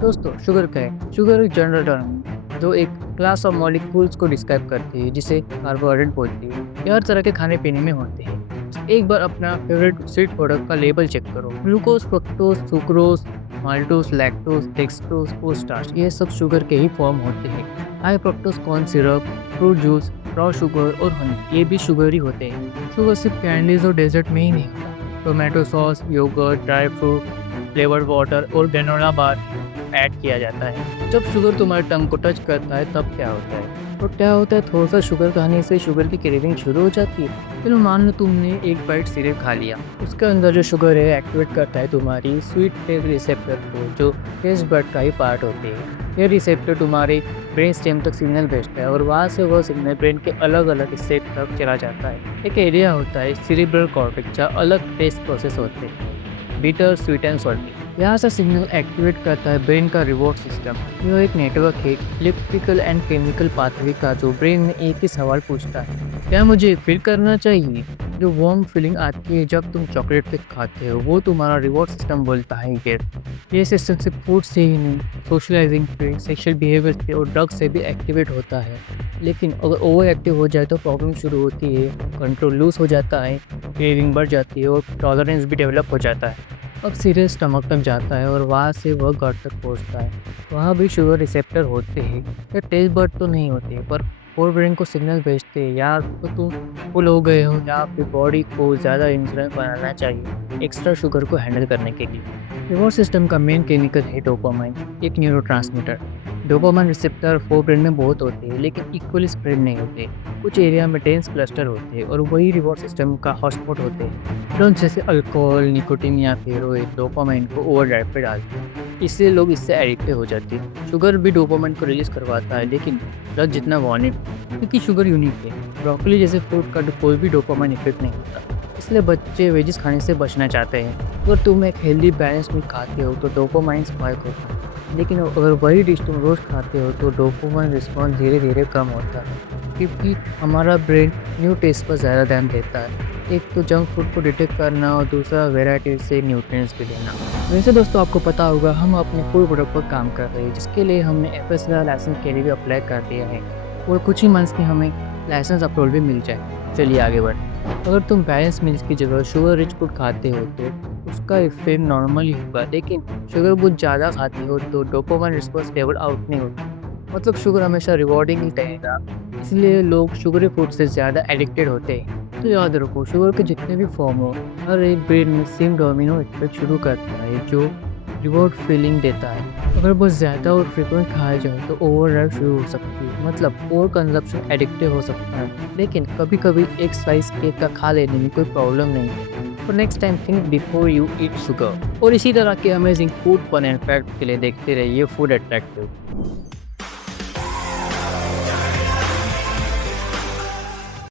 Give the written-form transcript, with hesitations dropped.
दोस्तों, शुगर क्या है? शुगर एक जनरल टर्म है जो एक क्लास ऑफ मॉलिक्यूल्स को डिस्क्राइब करती है जिसे कार्बोहाइड्रेट बोलती है। ये हर तरह के खाने पीने में होते हैं। एक बार अपना फेवरेट स्वीट प्रोडक्ट का लेबल चेक करो। Glucose, fructose, sucrose, maltose, lactose, dextrose और स्टार्च, ये सब शुगर के ही फॉर्म होते हैं। High fructose corn syrup, fruit juice, raw sugar और हनी, ये भी शुगर ही होते हैं। शुगर सिर्फ कैंडीज और डेजर्ट में ही नहीं होता। Tomato sauce, yogurt, dry fruit, flavoured water और ग्रेनोला बार ऐड किया जाता है। जब शुगर तुम्हारे टंग को टच करता है तब क्या होता है? तो क्या होता है, थोड़ा सा शुगर खाने से शुगर की क्रेविंग शुरू हो जाती है। चलो मान लो तुमने एक बाइट सिरप खा लिया, उसके अंदर जो शुगर है एक्टिवेट करता है तुम्हारी स्वीट टेस्ट रिसेप्टर को, जो टेस्ट बड का ही पार्ट होते हैं। ये रिसेप्टर तुम्हारे ब्रेन स्टेम तक सिग्नल भेजता है और वहाँ से वह सिग्नल ब्रेन के अलग अलग हिस्से तक चला जाता है। एक एरिया होता है सेरिब्रल कॉर्टेक्स, जहाँ अलग टेस्ट प्रोसेस होते हैं, बीटर, स्वीट एंड सॉल्टी। यहाँ से सिग्नल एक्टिवेट करता है ब्रेन का रिवॉर्ड सिस्टम। यह एक नेटवर्क है इलेक्ट्रिकल एंड केमिकल पाथवे का, जो ब्रेन में एक ही सवाल पूछता है, क्या मुझे फील करना चाहिए? जो वार्म फीलिंग आती है जब तुम चॉकलेट केक खाते हो, वो तुम्हारा रिवॉर्ड सिस्टम बोलता है ये सिस्टम सिर्फ फूड से ही नहीं, सोशलाइजिंग से, सेक्शुअल बिहेवियर से और ड्रग से भी एक्टिवेट होता है। लेकिन अगर ओवर एक्टिव हो जाए तो प्रॉब्लम शुरू होती है, कंट्रोल लूज हो जाता है, क्रेविंग बढ़ जाती है और टॉलरेंस भी डेवलप हो जाता है। अब सीरियस स्टमक तक जाता है और वहाँ से वह गट तक पहुँचता है। वहाँ भी शुगर रिसेप्टर होते हैं। ये टेस्ट बड तो नहीं होते, पर और ब्रेन को सिग्नल भेजते हैं, यार तो तुम फुल हो गए हो या आपकी बॉडी को ज़्यादा इंसुलिन बनाना चाहिए एक्स्ट्रा शुगर को हैंडल करने के लिए। रिवॉर्ड सिस्टम का मेन केमिकल है डोपामाइन, एक न्यूरोट्रांसमीटर। डोपामाइन रिसेप्टर फोरब्रेन में बहुत होते हैं, लेकिन इक्वली स्प्रेड नहीं होते। कुछ एरिया में डेंस क्लस्टर होते हैं और वही रिवॉर्ड सिस्टम का हॉटस्पॉट होते हैं। ड्रग्स जैसे अल्कोहल, निकोटीन या हेरोइन डोपामाइन को ओवरड्राइव पे डालते हैं। इससे लोग इससे एडिक्टेड हो जाते हैं। शुगर भी डोपामाइन को रिलीज करवाता है, लेकिन ड्रग जितना वार्निंग, क्योंकि शुगर यूनिक है। ब्रोकली जैसे फ्रूट का कोई भी डोपामाइन इफेक्ट नहीं होता, इसलिए बच्चे वेजिस खाने से बचना चाहते हैं। अगर तुम एक हेल्दी बैलेंस में खाते हो तो डोपामाइन स्पाइक होता है, लेकिन अगर वही डिश तुम रोज़ खाते हो तो डोपामाइन रिस्पॉन्स धीरे धीरे कम होता है, क्योंकि हमारा ब्रेन न्यू टेस्ट पर ज़्यादा ध्यान देता है। एक तो जंक फूड को डिटेक्ट करना और दूसरा वेराइटी से न्यूट्रिएंट्स भी लेना। वैसे दोस्तों, आपको पता होगा हम अपने फूड प्रोडक्ट पर काम कर रहे हैं, जिसके लिए हमने FSSAI लाइसेंस के लिए भी अप्लाई कर दिया है और कुछ ही मंथ्स में हमें लाइसेंस अप्रूवल भी मिल जाए। चलिए आगे बढ़। अगर तुम बैलेंस मिल्क की जगह शुगर रिच फूड खाते हो तो उसका इफेक्ट नॉर्मल ही होगा, लेकिन शुगर बहुत ज़्यादा खाते हो तो डोपामाइन रिस्पॉन्स लेवल आउट नहीं होता। मतलब शुगर हमेशा रिवॉर्डिंग ही रहेगा, इसलिए लोग शुगरी फूड से ज़्यादा एडिक्टेड होते हैं। तो याद रखो, शुगर के जितने भी फॉर्म हो, हर एक ब्रेन में सेम डोमिनो इफेक्ट शुरू करता है जो रिवॉर्ड फीलिंग देता है। अगर बहुत ज़्यादा और फ्रिक्वेंट खाया जाए तो ओवरड्राइव शुरू हो सकती है, मतलब ओवर कंजप्शन एडिक्टिव हो सकता है। लेकिन कभी कभी एक स्लाइस केक का खा लेने में कोई प्रॉब्लम नहीं है। तो next time think before you eat sugar. और इसी तरह के amazing food fun and fact के लिए देखते रहिए फूड अट्रैक्टिव।